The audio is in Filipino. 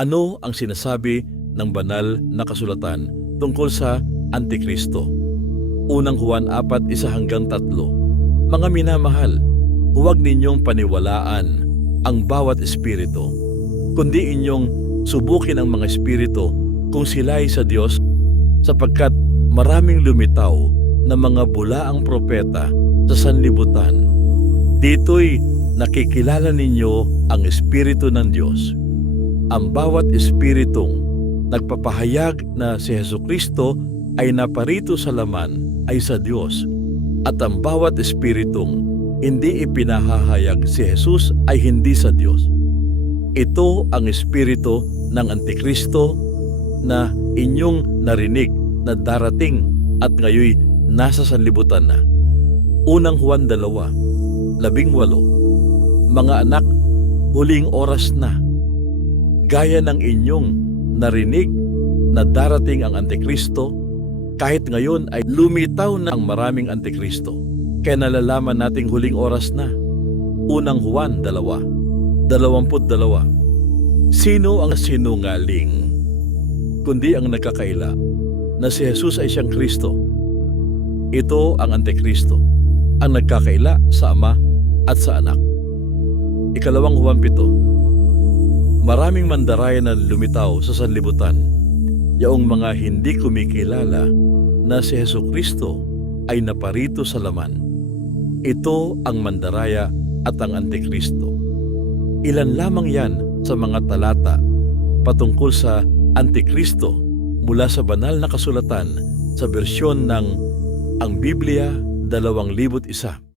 Ano ang sinasabi ng banal na kasulatan tungkol sa Antikristo? Unang Juan 4:1-3. Mga minamahal, huwag ninyong paniwalaan ang bawat espiritu, kundi inyong subukin ang mga espiritu kung sila ay sa Diyos, sapagkat maraming lumitaw na mga bulaang propeta sa sanlibutan. Dito'y nakikilala ninyo ang Espiritu ng Diyos. Ang bawat espiritong nagpapahayag na si Jesucristo ay naparito sa laman ay sa Diyos, at ang bawat espiritong hindi ipinahahayag si Jesus ay hindi sa Diyos. Ito ang espiritu ng Antikristo na inyong narinig na darating at ngayoy nasa sanlibutan na. Unang Juan 2:18. Mga anak, huling oras na. Gaya ng inyong narinig na darating ang Antikristo, kahit ngayon ay lumitaw na ang maraming Antikristo, kaya nalalaman nating huling oras na. Unang Juan 2:22. Sino ang sinungaling, kundi ang nagkakaila na si Jesus ay siyang Kristo? Ito ang Antikristo, ang nagkakaila sa Ama at sa Anak. Ikalawang Juan 7. Maraming mandaraya na lumitaw sa sanlibutan, yaong mga hindi kumikilala na si Jesucristo ay naparito sa laman. Ito ang mandaraya at ang Antikristo. Ilan lamang yan sa mga talata patungkol sa Antikristo mula sa banal na kasulatan sa bersyon ng Ang Biblia 2001.